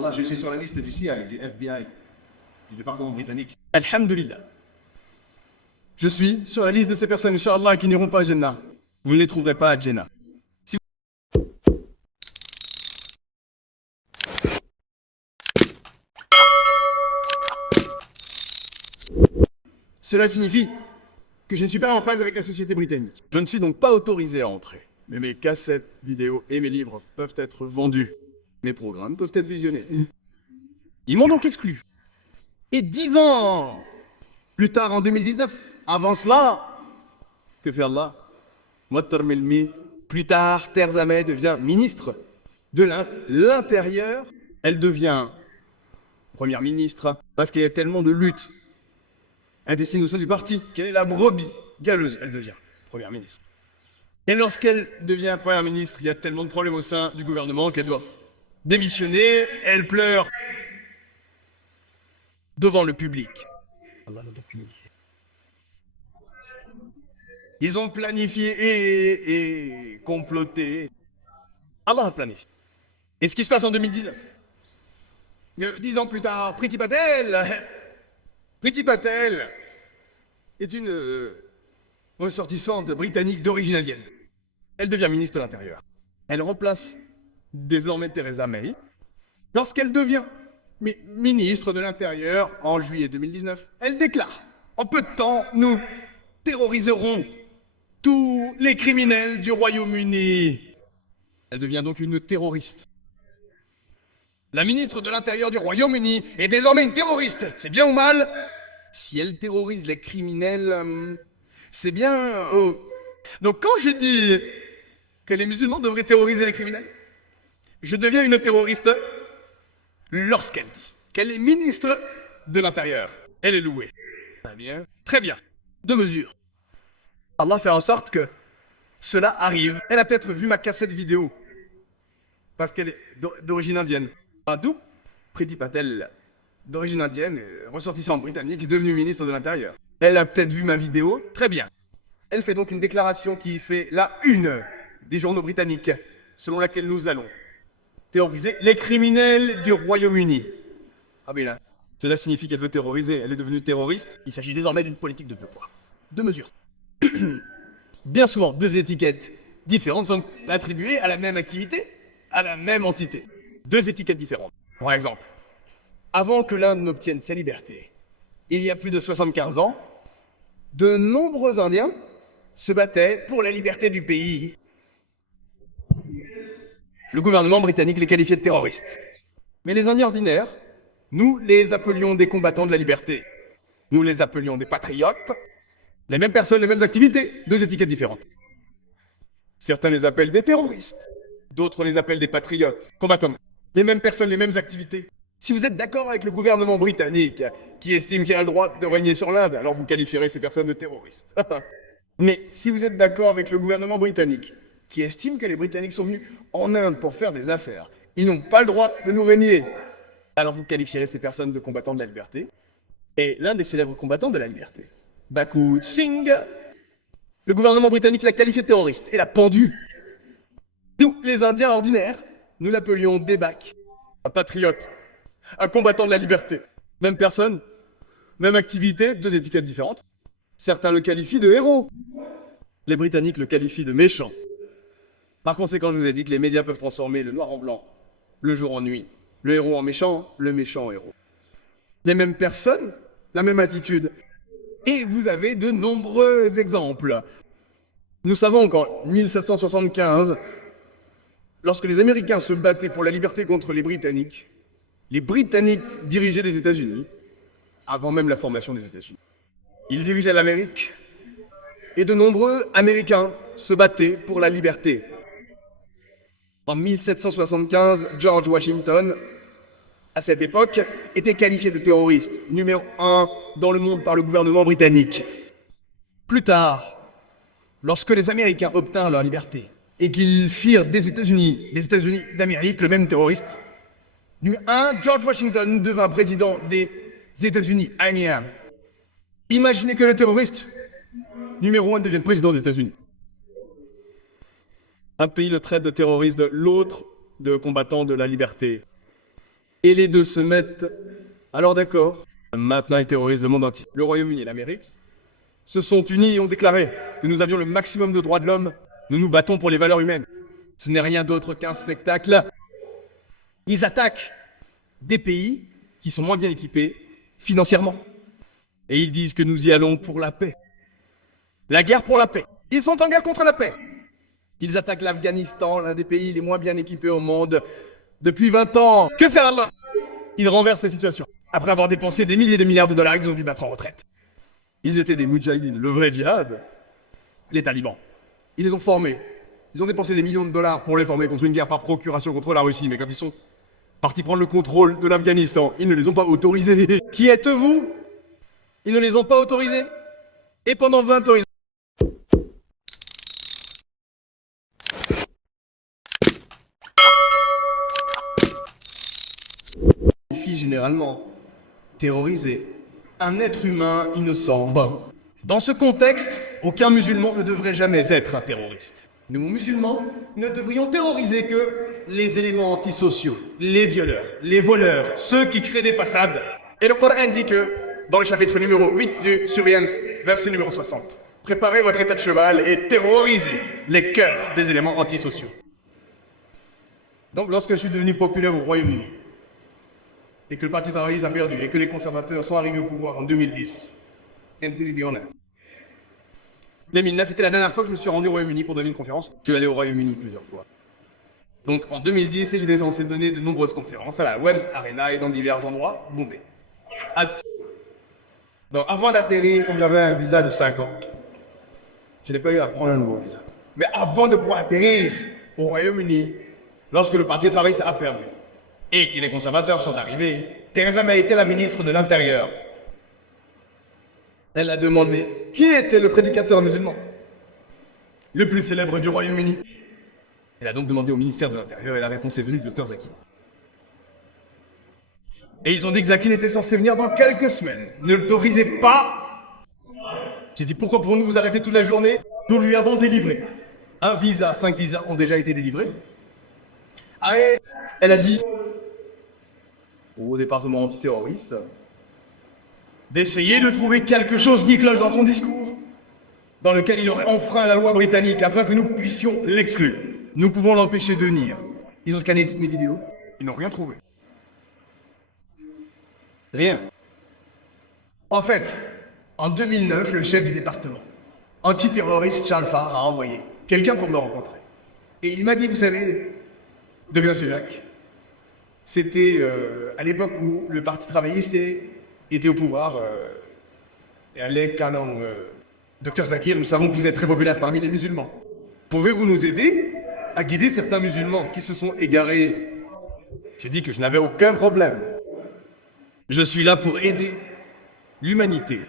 Inch'Allah, je suis sur la liste du CIA, du FBI, du département britannique. Alhamdulillah. Je suis sur la liste de ces personnes, Inch'Allah, qui n'iront pas à Jannah. Vous ne les trouverez pas à Jannah. Cela signifie que je ne suis pas en phase avec la société britannique. Je ne suis donc pas autorisé à entrer. Mais mes cassettes, vidéos et mes livres peuvent être vendus. Mes programmes peuvent être visionnés. Ils m'ont donc exclu. Et 10 ans plus tard, en 2019, avant cela, que fait Allah? Plus tard, Theresa May devient ministre de l'Intérieur. Elle devient première ministre parce qu'il y a tellement de luttes intestines au sein du parti qu'elle est la brebis galeuse. Elle devient première ministre. Et lorsqu'elle devient première ministre, il y a tellement de problèmes au sein du gouvernement qu'elle doit démissionner. Elle pleure devant le public. Ils ont planifié et comploté. Allah a planifié. Et ce qui se passe en 2019? 10 ans plus tard, Priti Patel est une ressortissante britannique d'origine indienne. Elle devient ministre de l'Intérieur. Elle remplace désormais Theresa May. Lorsqu'elle devient ministre de l'Intérieur en juillet 2019, elle déclare: en peu de temps, nous terroriserons tous les criminels du Royaume-Uni. Elle devient donc une terroriste. La ministre de l'Intérieur du Royaume-Uni est désormais une terroriste. C'est bien ou mal? Si elle terrorise les criminels, c'est bien... Donc quand je dis que les musulmans devraient terroriser les criminels, je deviens une terroriste lorsqu'elle dit qu'elle est ministre de l'Intérieur. Elle est louée. Très bien. Très bien. Deux mesures. Allah fait en sorte que cela arrive. Elle a peut-être vu ma cassette vidéo parce qu'elle est d'origine indienne. D'où Priti Patel, d'origine indienne, ressortissante britannique, devenue ministre de l'Intérieur. Elle a peut-être vu ma vidéo. Très bien. Elle fait donc une déclaration qui fait la une des journaux britanniques, selon laquelle nous allons terroriser les criminels du Royaume-Uni. Ah bien là. Cela signifie qu'elle veut terroriser. Elle est devenue terroriste. Il s'agit désormais d'une politique de deux poids, deux mesures. Bien souvent, deux étiquettes différentes sont attribuées à la même activité, à la même entité. Deux étiquettes différentes. Par exemple, avant que l'Inde n'obtienne sa liberté, il y a plus de 75 ans, de nombreux Indiens se battaient pour la liberté du pays. Le gouvernement britannique les qualifiait de terroristes. Mais les Indiens ordinaires, nous les appelions des combattants de la liberté. Nous les appelions des patriotes. Les mêmes personnes, les mêmes activités, deux étiquettes différentes. Certains les appellent des terroristes, d'autres les appellent des patriotes, combattants. Les mêmes personnes, les mêmes activités. Si vous êtes d'accord avec le gouvernement britannique, qui estime qu'il a le droit de régner sur l'Inde, alors vous qualifierez ces personnes de terroristes. Mais si vous êtes d'accord avec le gouvernement britannique, qui estime que les Britanniques sont venus en Inde pour faire des affaires, ils n'ont pas le droit de nous régner, alors vous qualifierez ces personnes de combattants de la liberté. Et l'un des célèbres combattants de la liberté, Bakut Singh, le gouvernement britannique l'a qualifié de terroriste et l'a pendu. Nous, les Indiens ordinaires, nous l'appelions Debak, un patriote, un combattant de la liberté. Même personne, même activité, deux étiquettes différentes. Certains le qualifient de héros. Les Britanniques le qualifient de méchant. Par conséquent, je vous ai dit que les médias peuvent transformer le noir en blanc, le jour en nuit, le héros en méchant, le méchant en héros. Les mêmes personnes, la même attitude. Et vous avez de nombreux exemples. Nous savons qu'en 1775, lorsque les Américains se battaient pour la liberté contre les Britanniques dirigeaient les États-Unis, avant même la formation des États-Unis. Ils dirigeaient l'Amérique, et de nombreux Américains se battaient pour la liberté. En 1775, George Washington, à cette époque, était qualifié de terroriste, numéro 1 dans le monde par le gouvernement britannique. Plus tard, lorsque les Américains obtinrent leur liberté, et qu'ils firent des États-Unis, les États-Unis d'Amérique, le même terroriste, George Washington devint président des États-Unis. Imaginez que le terroriste numéro 1 devienne président des États-Unis. Un pays le traite de terroriste, l'autre de combattant de la liberté. Et les deux se mettent alors d'accord. Maintenant, ils terrorisent le monde entier. Le Royaume-Uni et l'Amérique se sont unis et ont déclaré que nous avions le maximum de droits de l'homme. Nous nous battons pour les valeurs humaines. Ce n'est rien d'autre qu'un spectacle. Ils attaquent des pays qui sont moins bien équipés financièrement. Et ils disent que nous y allons pour la paix. La guerre pour la paix. Ils sont en guerre contre la paix. Ils attaquent l'Afghanistan, l'un des pays les moins bien équipés au monde, depuis 20 ans. Que faire Allah? Ils renversent la situation. Après avoir dépensé des milliers de milliards de dollars, ils ont dû battre en retraite. Ils étaient des Moudjahidines, le vrai djihad, les talibans. Ils les ont formés. Ils ont dépensé des millions de dollars pour les former contre une guerre par procuration contre la Russie. Mais quand ils sont partis prendre le contrôle de l'Afghanistan, ils ne les ont pas autorisés. Qui êtes-vous? Ils ne les ont pas autorisés. Et pendant 20 ans, ils généralement terroriser un être humain innocent. Bon. Dans ce contexte, aucun musulman ne devrait jamais être un terroriste. Nous, musulmans, ne devrions terroriser que les éléments antisociaux, les violeurs, les voleurs, ceux qui créent des façades. Et le Coran dit que, dans le chapitre numéro 8 du Surah, verset numéro 60, préparez votre état de cheval et terrorisez les cœurs des éléments antisociaux. Donc, lorsque je suis devenu populaire au Royaume-Uni, et que le Parti travailliste a perdu, et que les conservateurs sont arrivés au pouvoir en 2010. 2009 était la dernière fois que je me suis rendu au Royaume-Uni pour donner une conférence. Je suis allé au Royaume-Uni plusieurs fois. Donc en 2010, j'étais censé donner de nombreuses conférences à la Web Arena et dans divers endroits bombés. Donc avant d'atterrir, comme j'avais un visa de 5 ans, je n'ai pas eu à prendre un nouveau visa. Mais avant de pouvoir atterrir au Royaume-Uni, lorsque le Parti travailliste a perdu, et que les conservateurs sont arrivés, Theresa May était la ministre de l'Intérieur. Elle a demandé qui était le prédicateur musulman le plus célèbre du Royaume-Uni. Elle a donc demandé au ministère de l'Intérieur et la réponse est venue du docteur Zaki. Et ils ont dit que Zaki était censé venir dans quelques semaines. Ne l'autorisez pas. J'ai dit pourquoi pour nous vous arrêter toute la journée? Nous lui avons délivré un visa, 5 visas ont déjà été délivrés. Ah, et elle a dit au département antiterroriste d'essayer de trouver quelque chose qui cloche dans son discours, dans lequel il aurait enfreint la loi britannique afin que nous puissions l'exclure. Nous pouvons l'empêcher de venir. Ils ont scanné toutes mes vidéos, ils n'ont rien trouvé. Rien. En fait, en 2009, le chef du département antiterroriste Charles Farr a envoyé quelqu'un pour me rencontrer. Et il m'a dit, vous savez, de bien Jacques, c'était à l'époque où le Parti travailliste était au pouvoir. Et allait canon. Docteur Zakir, nous savons que vous êtes très populaire parmi les musulmans. Pouvez-vous nous aider à guider certains musulmans qui se sont égarés? J'ai dit que je n'avais aucun problème. Je suis là pour aider l'humanité.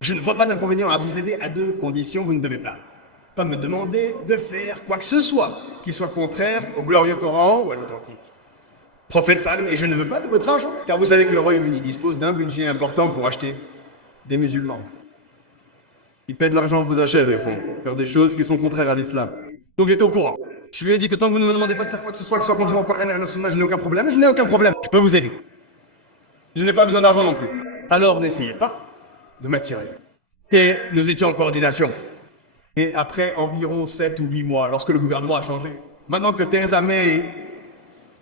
Je ne vois pas d'inconvénient à vous aider à deux conditions, vous ne devez pas me demander de faire quoi que ce soit qui soit contraire au glorieux Coran ou à l'authentique prophète Salem, et je ne veux pas de votre argent, car vous savez que le Royaume-Uni dispose d'un budget important pour acheter des musulmans. Ils paient de l'argent pour vous acheter, ils font faire des choses qui sont contraires à l'islam. Donc j'étais au courant. Je lui ai dit que tant que vous ne me demandez pas de faire quoi que ce soit contraire au Coran et à la Sunna, je n'ai aucun problème, je n'ai aucun problème. Je peux vous aider. Je n'ai pas besoin d'argent non plus. Alors n'essayez pas de m'attirer. Et nous étions en coordination. Et après environ 7 ou 8 mois, lorsque le gouvernement a changé, maintenant que Theresa May,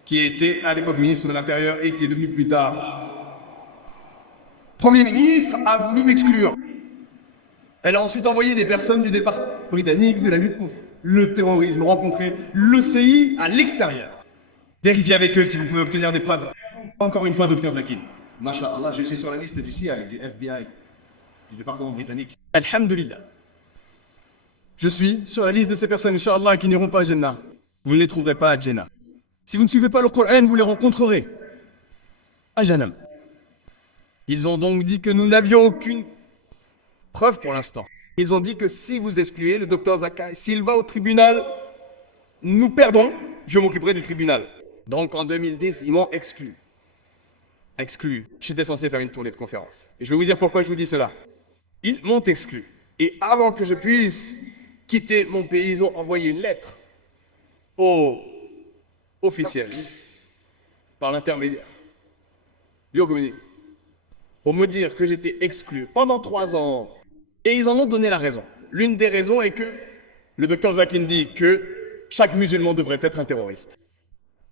qui était à l'époque ministre de l'Intérieur et qui est devenu plus tard Premier ministre, a voulu m'exclure. Elle a ensuite envoyé des personnes du département britannique de la lutte contre le terrorisme, rencontrer l'ECI à l'extérieur. Vérifiez avec eux si vous pouvez obtenir des preuves. Encore une fois, docteur Zakir. Masha'Allah, je suis sur la liste du CIA, du FBI, du département britannique. Alhamdulillah. Je suis sur la liste de ces personnes, Inch'Allah, qui n'iront pas à Jannah. Vous ne les trouverez pas à Jannah. Si vous ne suivez pas le Coran, vous les rencontrerez à Jahannam. Ils ont donc dit que nous n'avions aucune preuve pour l'instant. Ils ont dit que si vous excluez le docteur Zakai, s'il va au tribunal, nous perdons, je m'occuperai du tribunal. Donc en 2010, ils m'ont exclu. Exclu. J'étais censé faire une tournée de conférence. Et je vais vous dire pourquoi je vous dis cela. Ils m'ont exclu. Et avant que je puisse quitter mon pays, ils ont envoyé une lettre au officiel par l'intermédiaire du Haut Comité, pour me dire que j'étais exclu pendant 3 ans. Et ils en ont donné la raison. L'une des raisons est que le docteur Zakin dit que chaque musulman devrait être un terroriste.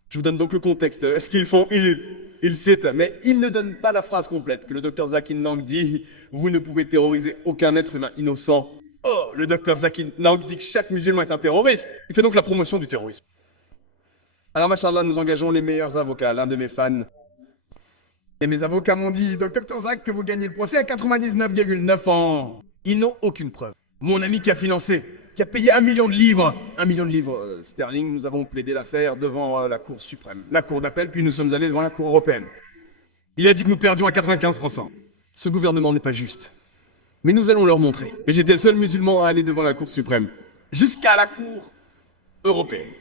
Je vous donne donc le contexte. Ce qu'ils font, ils citent, mais ils ne donnent pas la phrase complète que le docteur Zakin Nang dit « Vous ne pouvez terroriser aucun être humain innocent ». Oh, le docteur Zakin Nang dit que chaque musulman est un terroriste. Il fait donc la promotion du terrorisme. Alors, machallah, nous engageons les meilleurs avocats. L'un de mes fans. Et mes avocats m'ont dit, docteur Zak, que vous gagnez le procès à 99,9 ans. Ils n'ont aucune preuve. Mon ami qui a financé, qui a payé 1 million de livres, 1 million de livres sterling, nous avons plaidé l'affaire devant la Cour suprême, la Cour d'appel, puis nous sommes allés devant la Cour européenne. Il a dit que nous perdions à 95%. Ce gouvernement n'est pas juste. Mais nous allons leur montrer. Et j'étais le seul musulman à aller devant la Cour suprême. Jusqu'à la Cour européenne.